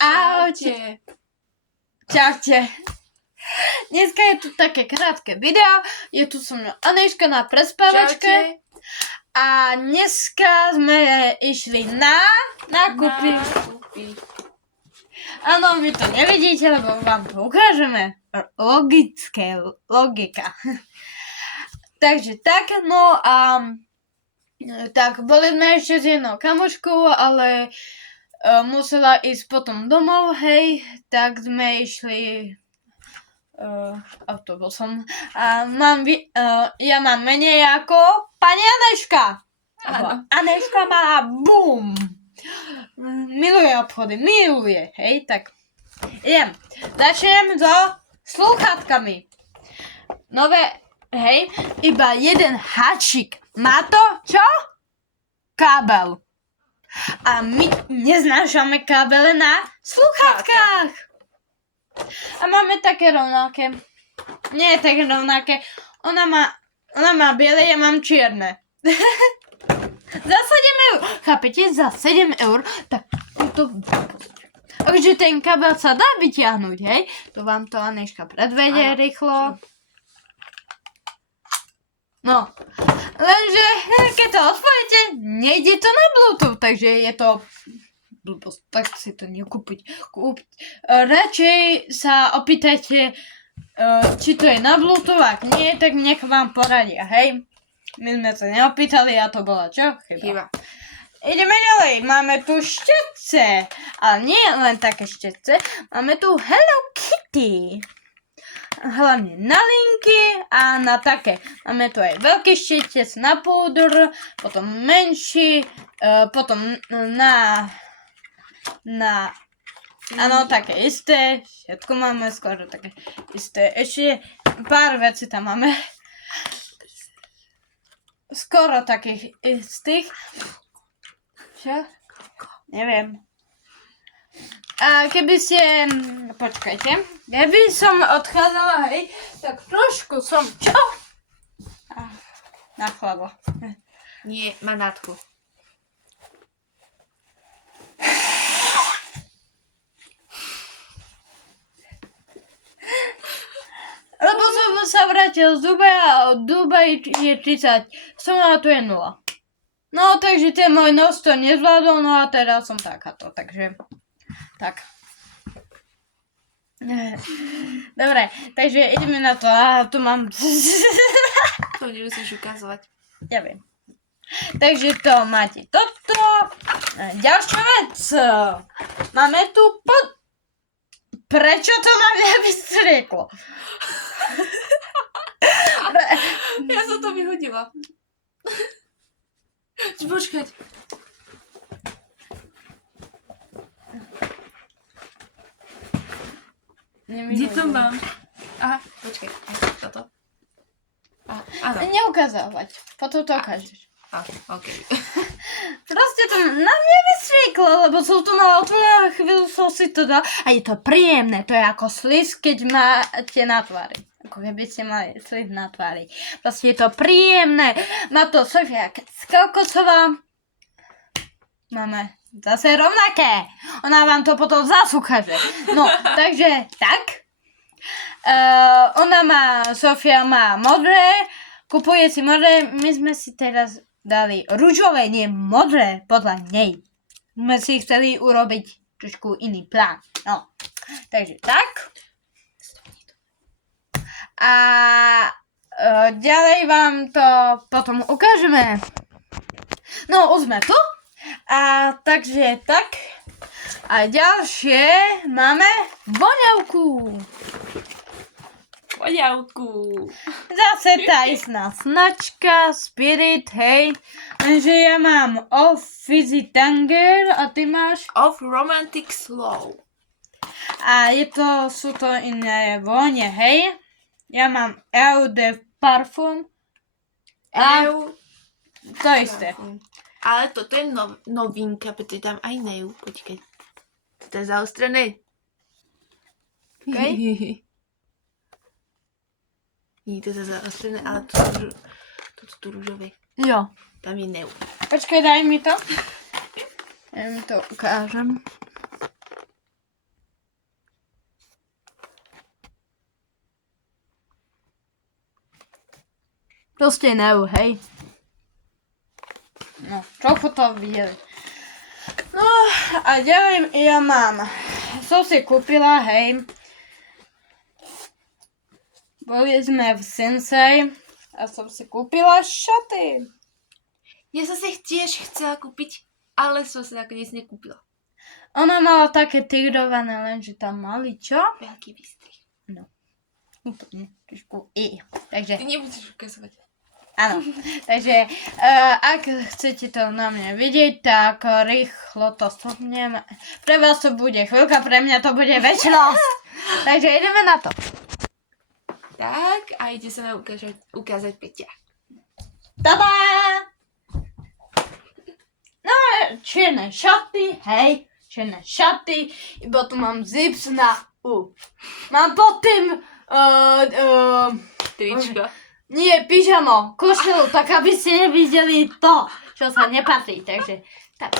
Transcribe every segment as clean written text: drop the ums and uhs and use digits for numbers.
Ahojte. Čaute. Dneska je tu také krátke video. Je tu so mnou Aneška na prespávačke. A dneska sme išli na nákupy. Áno, vy to nevidíte, lebo vám to ukážeme. Logika. Takže tak, no a tak, boli sme ešte s jednou kamoškou, ale musela ísť potom domov, hej, tak sme išli autobusom. A ja mám menej ako pani Aneška. Aneška má boom. Miluje obchody, hej, tak idem. Začnem so slúchatkami. Nové, hej, iba jeden háčik. Má to čo? Kábel. A my neznášame kábele na slúchatkách. A máme také rovnaké. Nie je také rovnaké. Ona má biele, ja mám čierne. Za 7 eur. Chápete? Za 7 eur. Tak to... Takže ten kábel sa dá vyťahnuť, hej? To vám to Aneška predvedie rýchlo. No, lenže keď to odpojíte, nejde to na Bluetooth, takže je to blbosť, tak si to nekúpiť. Radšej sa opýtajte, či to je na Bluetooth, ak nie, tak nech vám poradia, hej? My sme sa neopýtali a to bola čo? Chyba. Ideme ďalej, máme tu štetce, ale nie len také štetce, máme tu Hello Kitty. Hlavne na linky a na také. Máme tu aj veľký štetec na púdr, potom menší, potom áno, také isté. Všetko máme skoro také isté. Ešte pár vecí tam máme. Skoro takých istých. Čo? Neviem. A keby ste... Počkajte. Keby som odchádzala, hej, tak trošku som... Čo? Na chlabo. Nie, manátku. Lebo som sa vrátil z Dubaja a od Dubaja je 30. Som na tu je 0. No, takže ten môj nos to nezvládol, no a teraz som takáto, takže... Tak. Dobre, takže ideme na to. A tu mám... To nemusíš ukazovať. Ja viem. Takže to máte toto. Ďalšia vec. Máme tu Prečo to na mňa vystrieklo? Ja som to vyhodila. Počkať. Kde to mám? Aha, počkaj. Toto. Áno. Neukazovať. Potom to ukážeš. OK. Proste to na mňa vystrieklo, lebo som to mala otvorené a chvíľu som si to dala. A je to príjemné. To je ako sliz, keď máte na tvári. Ako keby ste mali sliz na tvári. Proste je to príjemné. Má to Sofia Kokosová. Máme zase rovnaké. Ona vám to potom zase ukáže. No, takže tak. Sofia má modré. Kupuje si modré. My sme si teraz dali ružové, nie modré, podľa nej. My si chceli urobiť trošku iný plán. No, takže tak. A ďalej vám to potom ukážeme. No, už sme tu. A takže tak. A ďalšie máme voňavku. Zase tá istná značka, Spirit, hej. Takže ja mám Off Fizzy Tanger a ty máš Off Romantic Slow. A sú to iné vône, hej. Ja mám Eau de Parfum. To isté. Ale toto je novinka, pretože tam aj Neu. Počkaj. Toto je zaostrené. Okay. Nie, to je zaostrené, ale toto tu rúžové. Jo. Tam je Neu. Počkaj, daj mi to. Ja mi to ukážem. Proste neu, hej. No, trochu to videli. No, a ďalej ja mám. Som si kúpila, hej. Boli sme v Sensei a som si kúpila šaty. Ja som si tiež chcela kúpiť, ale som si nakoniec nekúpila. Ona mala také tigrované, lenže tam mali čo? Veľký výstrih. Úplne, trošku Takže, Ty nebudeš ukazovať. áno. Takže, ak chcete to na mňa vidieť, tak rýchlo to stopnem. Pre vás to bude chvíľka, pre mňa to bude večnosť. Takže ideme na to. Tak, a ide sa nám ukázať Peťa. Tada! No, čierne šaty, hej. Čierne šaty. Iba tu mám zips na U. Mám pod tým Tričko. nie, pyžamo, košelu, tak aby ste nevideli to, čo sa nepatrí, takže tak.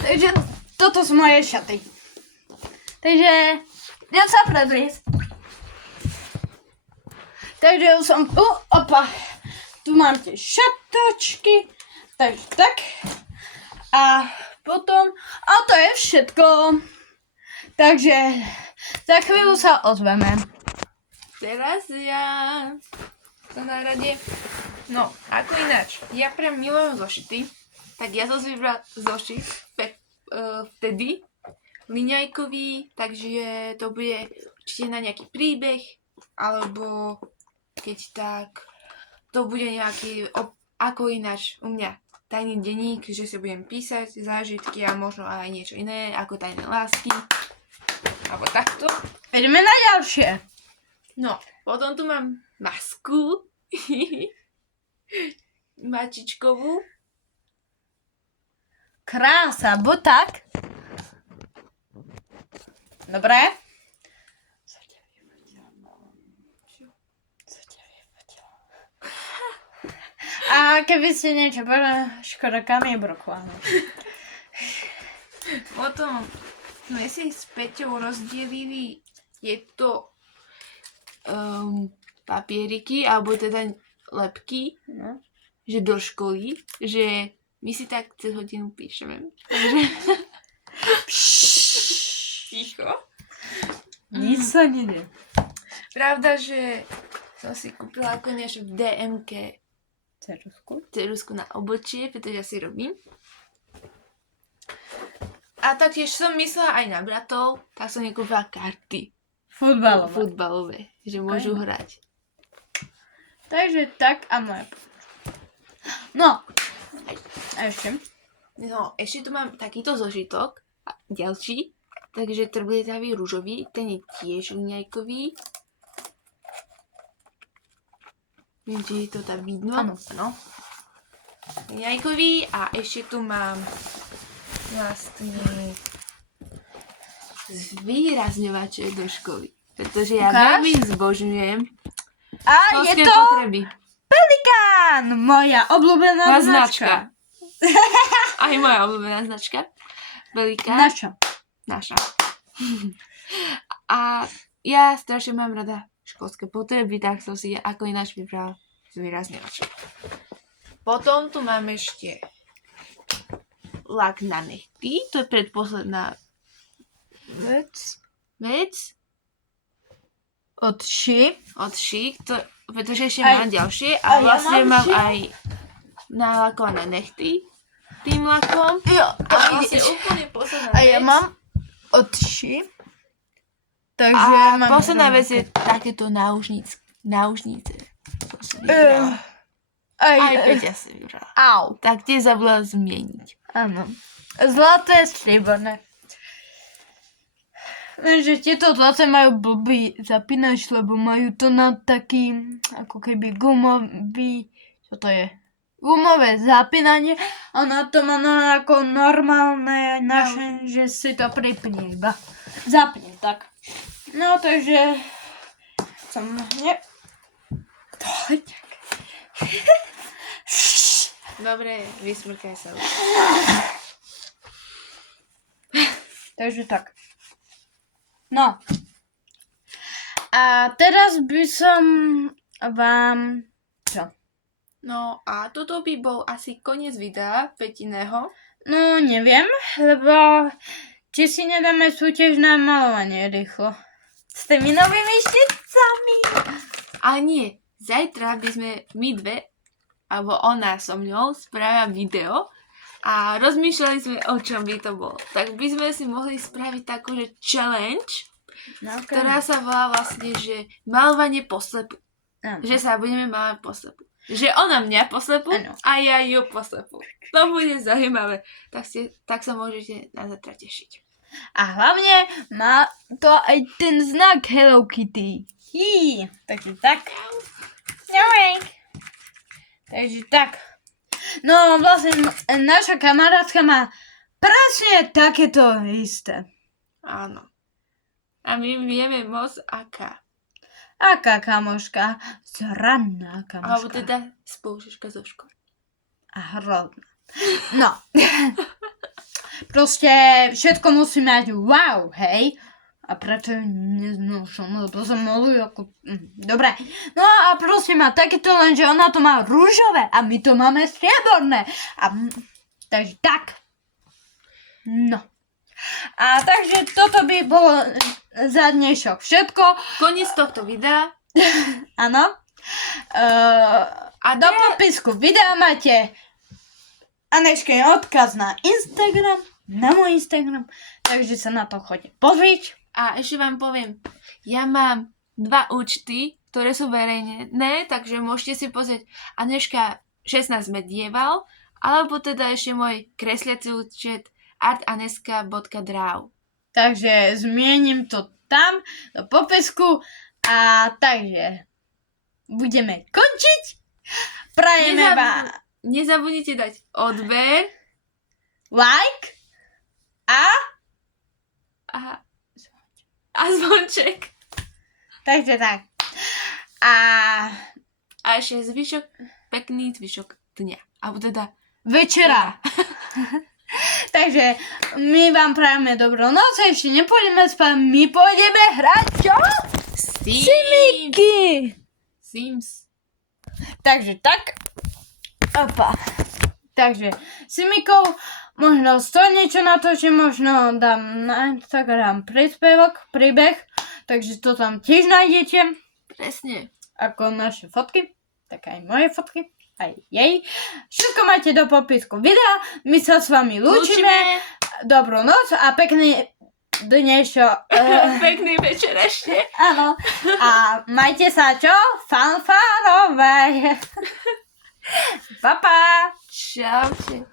Takže toto sú moje šaty. Takže idem sa predliesť. Takže už som, opa, tu mám tie šatočky, takže tak. A potom, a to je všetko. Takže za chvíľu sa ozveme. Teraz ja som na rade. No, ako ináč, ja prям milujem zošity, tak ja som si vybrala zošit vtedy liňajkový, takže to bude určite na nejaký príbeh, alebo keď tak, to bude nejaký, ako ináč u mňa, tajný denník, že si budem písať zážitky a možno aj niečo iné, ako tajné lásky, alebo takto. Ideme na ďalšie. No, potom tu mám masku. Mačičkovú. Krása, buď tak. Dobre. A keby ste niečo povedali, škoda kam je brokváno. Potom sme si s Peťou rozdielili tieto papieriky, alebo teda lepky, No. že do školy, že my si tak cez hodinu píšeme. Takže... Ticho. Nic sa nedie. Pravda, že som si kúpila konečne v DMK ceruzku na obočie, pretože ja si robím. A taktiež som myslela aj na bratov, tak som nekúpila karty. Futbalové, že môžu hrať. Takže tak a moja. No. A ešte? No, ešte tu mám takýto zožitok, ďalší, takže trblietavý ružový, ten je tiež liňajkový. Viem, či je to tam vidno. Áno. Liňajkový a ešte tu mám vlastne zvýrazňovače do školy. Pretože ja veľmi zbožňujem A je školské to potreby. Pelikán, moja obľúbená značka. Aj moja obľúbená značka. Pelikán. Naša. A ja strašne mám rada školské potreby, tak som si ako ináč vybrala zvýrazňovač. Potom tu mám ešte lak na nechty. To je predposledná vec. Od Ši. Pretože ešte Aj. mám ďalšie a Aj ja vlastne mám mám Ši. aj nalakované nechty tým lakom. Jo, A vlastne úplne posledná a vec. ja mám od Ši. Takže A mám posledná vec je rovnaké. takéto náušnice. To som vybrala. Aj Peťa si vybrala. Au. Tak tie zabudla zmieniť. Áno. Zlaté, strieborné. Lenže tieto zlaté majú blbý zapínač, lebo majú to na taký, ako keby gumový, čo to je? Gumové zapínanie a na to má na ako normálne naše, že si to pripne iba. Zapne, tak. No, takže som Dobre, vysmrkaj sa. Takže tak. No. A teraz by som vám No a toto by bol asi koniec videa, Petiného. No, neviem, lebo či si nedáme súťaž na malovanie rýchlo. S tými novými štipcami. Ale nie, zajtra by sme my dve, alebo ona so mňou, spravila video a rozmýšľali sme, o čom by to bolo. Tak by sme si mohli spraviť takú, že challenge, ktorá sa volá vlastne, že malovanie poslepu. Že sa budeme malovať poslepu. Že ona mňa poslepu a ja ju poslepu. To bude zaujímavé. Tak sa môžete na zajtra tešiť. A hlavne má to aj ten znak Hello Kitty. Takže tak. Takže tak. No vlastne naša kamarátka má presne takéto isté. Áno. A my vieme moc aká. Aká kamoška? Zranná kamoška. Alebo teda spolužička zo školy. A hrozná. No. Proste všetko musí mať wow, hej? A preto ju neznúšam, lebo sa molujú ako... Dobre. No a proste má takéto, len že ona to má rúžové a my to máme strieborné. Takže tak. No. A takže toto by bolo za dnešok všetko. Koniec tohto videa. Áno. A do popisku videa máte Aneškin odkaz na Instagram, na môj Instagram, takže sa na to choďte pozrieť. A ešte vám poviem, ja mám 2 účty, ktoré sú verejné, takže môžete si pozrieť Aneška 16 Medieval, alebo teda ešte môj kresliaci účet artaneska.draw. Takže zmiením to tam do popisku a takže budeme končiť. Prajeme vám. Nezabudnite dať odber, like a zvonček. Takže tak. A ešte pekný zvyšok dňa. Alebo teda večera. Takže my vám prajeme dobrú noc, ešte nepôjdeme spať, my pôjdeme hrať čo? Simiky. Sims. Takže tak. Opa. Takže Simikov, možno niečo natočím, možno dám na Instagram príbeh, takže to tam tiež nájdete. Presne. Ako naše fotky, tak aj moje fotky. Aj jej. Všetko máte do popisku videa. My sa s vami lúčime. Dobrú noc a pekný dnešok. Pekný večer ešte. Áno. A majte sa čo? Fanfárové. Pa, pa. Čaute.